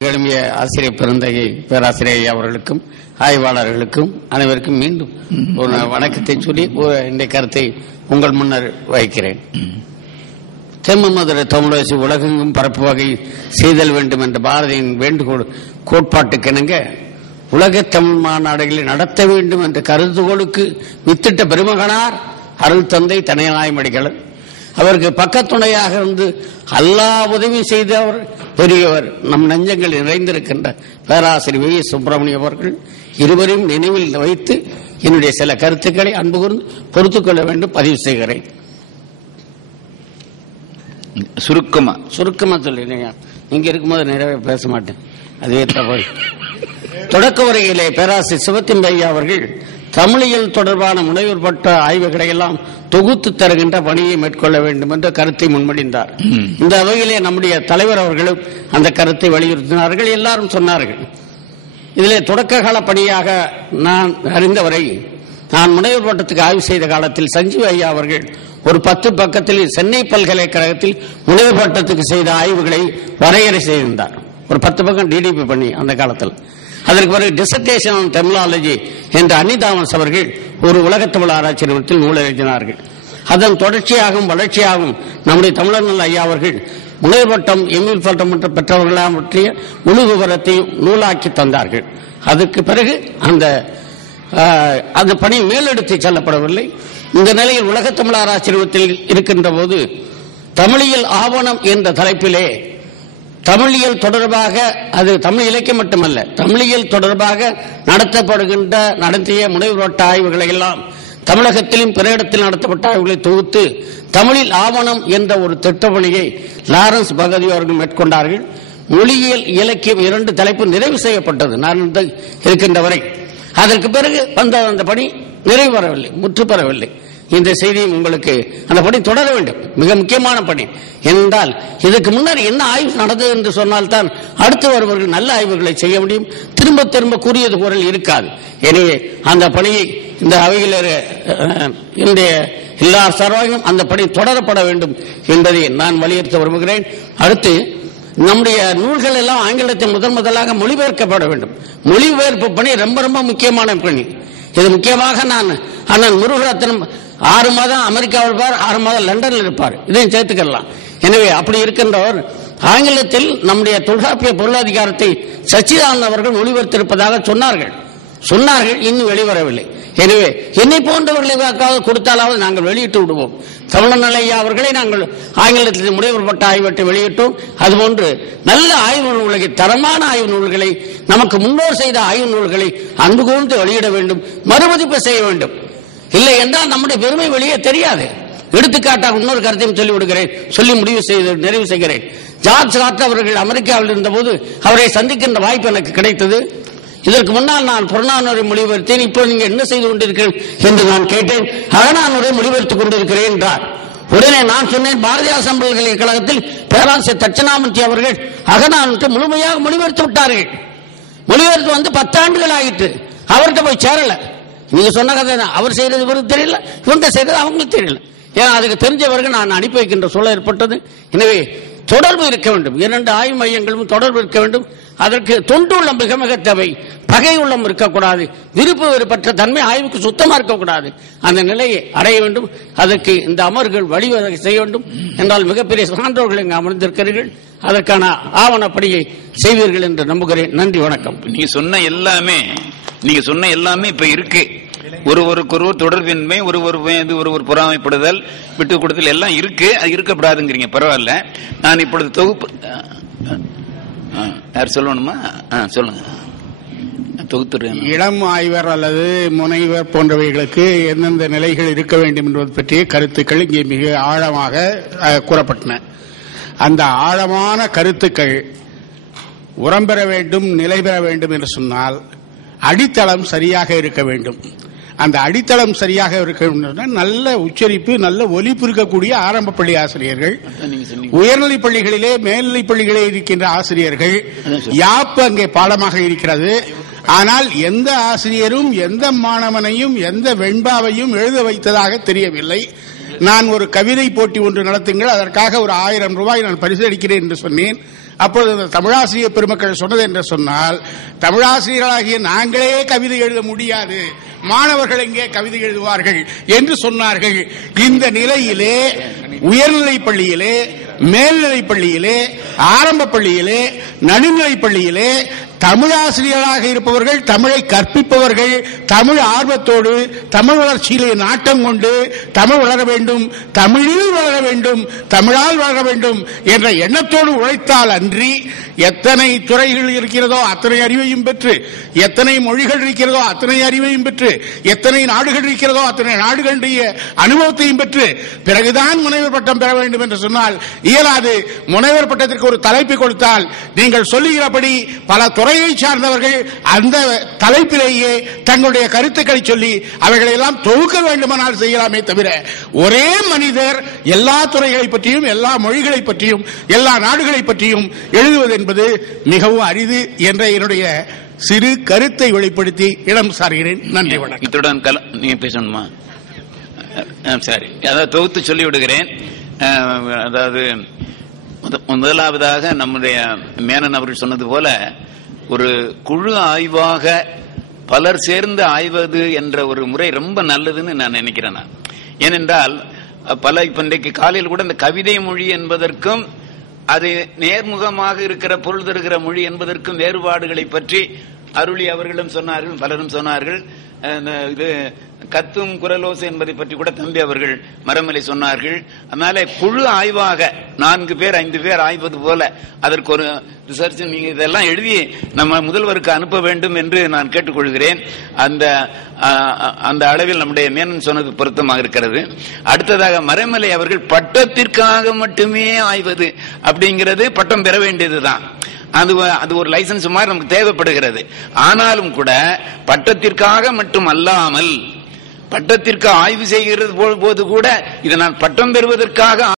எழுமிய ஆசிரியர் பெருந்தகை பேராசிரியர் அவர்களுக்கும் ஆய்வாளர்களுக்கும் அனைவருக்கும் மீண்டும் ஒரு வணக்கத்தை சொல்லி ஒரு இந்த கருத்தை உங்கள் முன்னர் வைக்கிறேன். தெம்மதுரை தமிழரசு உலகெங்கும் பரப்பு வகை செய்தல் வேண்டும் என்ற பாரதியின் வேண்டுகோள் கோட்பாட்டுக்கிணங்க உலக தமிழ் மாநாடுகளை நடத்த வேண்டும் என்ற கருதுகோளுக்கு வித்திட்ட பெருமகனார் அருள் தந்தை தனியாய்மடிகளன் அவருக்கு பக்கத்துணையாக இருந்து எல்லா உதவி செய்த அவர் பெரியவர் நம் நெஞ்சங்கள் நிறைந்திருக்கின்ற பேராசிரியர் வி சுப்பிரமணியம் அவர்கள் இருவரையும் நினைவில் வைத்து என்னுடைய சில கருத்துக்களை அன்பு கூர்ந்து பொறுத்துக் கொள்ள வேண்டும் பதிவு செய்கிறேன். சுருக்கமா? சுருக்கமா சொல்லிடுங்க நீங்க இருக்கும்போது நிறைய பேச மாட்டேன். அதுவே தவறு தொடக்க உரையிலே பேராசிரியர் சிவத்தின் ஐயா அவர்கள் தமிழியல் தொடர்பான முனைவர் பட்ட ஆய்வுகளை எல்லாம் தொகுத்து தருகின்ற பணியை மேற்கொள்ள வேண்டும் என்ற கருத்தை முன்மொழிந்தார். இந்த வகையிலே நம்முடைய தலைவர் அவர்களும் அந்த கருத்தை வலியுறுத்தினார்கள். எல்லாரும் சொன்னார்கள். இதிலே தொடக்க கால பணியாக நான் அறிந்தவரை நான் முனைவர் பட்டத்துக்கு ஆய்வு செய்த காலத்தில் சஞ்சீவ் ஐயா அவர்கள் ஒரு பத்து பக்கத்தில் சென்னை பல்கலைக்கழகத்தில் முனைவர் பட்டத்துக்கு செய்த ஆய்வுகளை வரையறை செய்திருந்தார். ஒரு பத்து பக்கம் டிடிபி பண்ணி அந்த காலத்தில். அதற்கு பிறகு டிசர்டேஷன் ஆன் டெர்மினாலஜி என்ற அன்னிதாமஸ் அவர்கள் ஒரு உலகத்தமிழ் ஆராய்ச்சி நிறுவனத்தில் நூல் எழுதினார்கள். அதன் தொடர்ச்சியாகவும் வளர்ச்சியாகவும் நம்முடைய தமிழர் நல ஐயா அவர்கள் முனைவர் பட்டம் எம்எல் பட்டம் மற்றும் பெற்றவர்களாம் பற்றிய முழு விவரத்தையும் நூலாக்கி தந்தார்கள். அதற்கு பிறகு அந்த அந்த பணி மேலெடுத்து செல்லப்படவில்லை. இந்த நிலையில் உலகத் தமிழ் ஆராய்ச்சி நிறுவனத்தில் இருக்கின்ற போது தமிழியல் ஆவணம் என்ற தலைப்பிலே தமிழியல் தொடர்பாக அது தமிழ் இலக்கியம் மட்டுமல்ல தமிழியல் தொடர்பாக நடத்தப்படுகின்ற நடத்திய முனைவுரோட்ட ஆய்வுகளை எல்லாம் தமிழகத்திலும் பிற இடத்தில் நடத்தப்பட்ட ஆய்வுகளை தொகுத்து தமிழில் ஆவணம் என்ற ஒரு திட்டப்பணியை லாரன்ஸ் பகதி அவர்கள் மேற்கொண்டார்கள். மொழியியல் இலக்கியம் இரண்டு தலைப்பு நிறைவு செய்யப்பட்டது. நான் இருக்கின்ற வரை அதற்கு பிறகு வந்த அந்த பணி நிறைவு பெறவில்லை முற்று பெறவில்லை இந்த செய்தியும் உங்களுக்கு அந்த பணி தொடர வேண்டும். மிக முக்கியமான பணி என்றால் இதுக்கு முன்னர் என்ன ஆய்வு நடந்தது என்று சொன்னால்தான் அடுத்து வருபவர்கள் நல்ல ஆய்வுகளை செய்ய முடியும். திரும்ப திரும்ப கூறியது குரல் இருக்காது. எனவே அந்த பணியை இந்த அவையில் அஹ், என்னுடைய எல்லா சர்வாயும் அந்த பணி தொடரப்பட வேண்டும் என்பதை நான் வலியுறுத்த விரும்புகிறேன். அடுத்து நம்முடைய நூல்கள் எல்லாம் ஆங்கிலத்தில் முதன் முதலாக மொழிபெயர்க்கப்பட வேண்டும். மொழிபெயர்ப்பு பணி ரொம்ப ரொம்ப முக்கியமான பணி. இது முக்கியமாக நான் அண்ணன் முருகரத்னம் ஆறு மாதம் அமெரிக்காவில் இருப்பார் ஆறு மாதம் லண்டனில் இருப்பார். இதையும் சேர்த்துக்கலாம் எனவே அப்படி இருக்கின்றவர் ஆங்கிலத்தில் நம்முடைய தொல்காப்பிய பொருளாதாரத்தை சச்சிதானந்த் அவர்கள் மொழிபெயர்த்திருப்பதாக சொன்னார்கள். சொன்னார்கள் இன்னும் வெளிவரவில்லை. எனவே என்னை போன்றவர்களுக்காக கொடுத்தாலாவது நாங்கள் வெளியிட்டு விடுவோம். தமிழன் ஐயா அவர்களை நாங்கள் ஆங்கிலத்தில் முனைவர் ஆய்வற்றை வெளியிட்டோம். அதுபோன்று நல்ல ஆய்வு நூல்களை தரமான ஆய்வு நூல்களை நமக்கு முன்னோர் செய்த ஆய்வு நூல்களை அன்பு கூர்ந்து வெளியிட வேண்டும் மறுமதிப்பு செய்ய வேண்டும். இல்லை என்றால் நம்முடைய பெருமை வெளியே தெரியாது. எடுத்துக்காட்டாக இன்னொரு கருத்தையும் சொல்லி விடுகிறேன் சொல்லி முடிவு செய்து நிறைவு செய்கிறேன். ஜார்ஜ் ராட் அவர்கள் அமெரிக்காவில் இருந்தபோது அவரை சந்திக்கின்ற வாய்ப்பு எனக்கு கிடைத்தது. இதற்கு முன்னால் நான் புறநானூரை மொழிபெயர்த்தேன். இப்போ நீங்க என்ன செய்து கொண்டிருக்கிறேன் என்று நான் கேட்டேன். அகநானூரை மொழிபெயர்த்துக் கொண்டிருக்கிறேன் என்றார். உடனே நான் சொன்னேன் பாரதியார் பல்கலைக்கழகத்தில் பேராசிரியர் தட்சணாமூர்த்தி அவர்கள் அகநானூற்றை முழுமையாக மொழிபெயர்த்து விட்டார்கள். மொழிபெயர்த்து வந்து பத்தாண்டுகள் ஆயிற்று. அவர்கிட்ட போய் சேரலை. நீங்க சொன்ன கதை தான். அவர் செய்யறது இவருக்கு தெரியல. இவங்க செய்யறது அவங்களுக்கு தெரியல. ஏன்னா அதுக்கு தெரிஞ்சவர்கள் நான் அனுப்பி வைக்கின்ற சூழல் ஏற்பட்டது. எனவே தொடர்பு இருக்க வேண்டும். இரண்டு ஆய்வு மையங்களும் தொடர்பு இருக்க வேண்டும். அதற்கு தொண்டு உள்ளம் மிக மிக தேவை பகை உள்ளம் இருக்கக்கூடாது. விருப்பு வெறுப்பற்ற தன்மை ஆய்வுக்கு சுத்தமாக இருக்கக்கூடாது. அந்த நிலையை அடைய வேண்டும். அதற்கு இந்த அமர்கள் வழிவகை செய்ய வேண்டும். என்றால் மிகப்பெரிய சான்றோர்கள் இங்கு அமர்ந்திருக்கிறீர்கள். அதற்கான ஆவணப்படியை செய்வீர்கள் என்று நம்புகிறேன். நன்றி வணக்கம். நீங்க சொன்ன எல்லாமே நீங்க சொன்ன எல்லாமே இப்ப இருக்கு. ஒருவருக்கு தொடர்பின்மை ஒரு ஒரு இது ஒரு ஒரு பொறாமைப்படுதல் விட்டு கொடுத்தல் எல்லாம் இருக்கு. அது இருக்கப்படாதுங்கிறீங்க பரவாயில்ல. நான் இப்பொழுது தொகுப்பு யார் சொல்லணுமா? ஆ, சொல்லுங்க. தொகுத்துறேன் இளம் ஆய்வர் அல்லது முனைவர் போன்றவைகளுக்கு எந்தெந்த நிலைகள் இருக்க வேண்டும் என்பது பற்றிய கருத்துக்கள் இங்கே மிக ஆழமாக கூறப்பட்டன. அந்த ஆழமான கருத்துக்கள் உரம் பெற வேண்டும் நிலை பெற வேண்டும் என்று சொன்னால் அடித்தளம் சரியாக இருக்க வேண்டும். அந்த அடித்தளம் சரியாக இருக்க நல்ல உச்சரிப்பு நல்ல ஒலிப்பு இருக்கக்கூடிய ஆரம்ப பள்ளி ஆசிரியர்கள். உயர்நிலைப் பள்ளிகளிலே மேல்நிலைப் பள்ளிகளிலே இருக்கின்ற ஆசிரியர்கள். யாப்பு அங்கே பாடமாக இருக்கிறது. ஆனால் எந்த ஆசிரியரும் எந்த மாணவனையும் எந்த வெண்பாவையும் எழுத வைத்ததாக தெரியவில்லை. நான் ஒரு கவிதை போட்டி ஒன்று நடத்துங்கள் அதற்காக ஒரு ஆயிரம் ரூபாய் நான் பரிசளிக்கிறேன் என்று சொன்னேன். அப்பொழுது இந்த தமிழாசிரியர் பெருமக்கள் சொன்னது என்று சொன்னால் தமிழாசிரியர்களாகிய நாங்களே கவிதை எழுத முடியாது. மாணவர்கள் எங்கே கவிதை எழுதுவார்கள்? என்று சொன்னார்கள். இந்த நிலையிலே உயர்நிலைப் பள்ளியிலே மேல்நிலை பள்ளியிலே ஆரம்ப பள்ளியிலே நடுநிலை பள்ளியிலே தமிழாசிரியராக இருப்பவர்கள் தமிழை கற்பிப்பவர்கள் தமிழ் ஆர்வத்தோடு தமிழ் வளர்ச்சியிலே நாட்டம் கொண்டு தமிழ் வளர வேண்டும் தமிழில் வளர வேண்டும் தமிழால் வளர வேண்டும் என்ற எண்ணத்தோடு உழைத்தால் அன்றி எத்தனை துறைகள் இருக்கிறதோ அத்தனை அறிவையும் பெற்று எத்தனை மொழிகள் இருக்கிறதோ அத்தனை அறிவையும் பெற்று எத்தனை நாடுகள் இருக்கிறதோ அத்தனை நாடுகளுடைய அனுபவத்தையும் பெற்று பிறகுதான் முனைவர் பட்டம் பெற வேண்டும் என்று சொன்னால் இயலாது. முனைவர் பட்டத்திற்கு ஒரு தலைப்பு கொடுத்தால் நீங்கள் சொல்லுகிறபடி பல துறை துறையை சார்ந்தவர்கள் அந்த தலைப்பிலேயே தங்களுடைய கருத்துக்களை சொல்லி அவைகளை எல்லாம் தொகுக்க வேண்டுமானால் செய்யலாமே தவிர ஒரே மனிதர் எல்லா துறைகளை பற்றியும் எல்லா மொழிகளை பற்றியும் எல்லா நாடுகளை பற்றியும் எழுதுவது என்பது மிகவும் அரிது என்ற என்னுடைய சிறு கருத்தை வெளிப்படுத்தி இடம் சார்கிறேன் நன்றி வணக்கம். இத்துடன் கல நீங்க பேசணுமா? சரி. அதாவது தொகுத்து சொல்லி விடுகிறேன் அதாவது முதலாவதாக நம்முடைய மேனன் அவர்கள் சொன்னது போல ஒரு குழு ஆய்வாக பலர் சேர்ந்து ஆய்வது என்ற ஒரு முறை ரொம்ப நல்லதுன்னு நான் நினைக்கிறேன் நான். ஏனென்றால் பல இப்ப இன்றைக்கு காலையில் கூட இந்த கவிதை மொழி என்பதற்கும் அது நேர்முகமாக இருக்கிற பொருள் தருகிற மொழி என்பதற்கும் வேறுபாடுகளை பற்றி அருளி அவர்களும் சொன்னார்கள் பலரும் சொன்னார்கள். இது கத்தும் குரலோசை என்பதை பற்றி கூட தம்பி அவர்கள் மரமலை சொன்னார்கள். அதனால குழு ஆய்வாக நான்கு பேர் ஐந்து பேர் ஆய்வது போல அதற்கு ஒரு ரிசர்ச் நீங்க இதெல்லாம் எழுதி நம்ம முதல்வருக்கு அனுப்ப வேண்டும் என்று நான் கேட்டுக்கொள்கிறேன். அந்த அந்த அளவில் நம்முடைய மேனன் சொன்னது பொருத்தமாக இருக்கிறது. அடுத்ததாக மரமலை அவர்கள் பட்டத்திற்காக மட்டுமே ஆய்வது அப்படிங்கிறது பட்டம் பெற வேண்டியதுதான். அது அது ஒரு லைசன்ஸ் மாதிரி நமக்கு தேவைப்படுகிறது. ஆனாலும் கூட பட்டத்திற்காக மட்டும் அல்லாமல் பட்டத்திற்கு ஆய்வு செய்கிறது போது கூட இதை நான் பட்டம் பெறுவதற்காக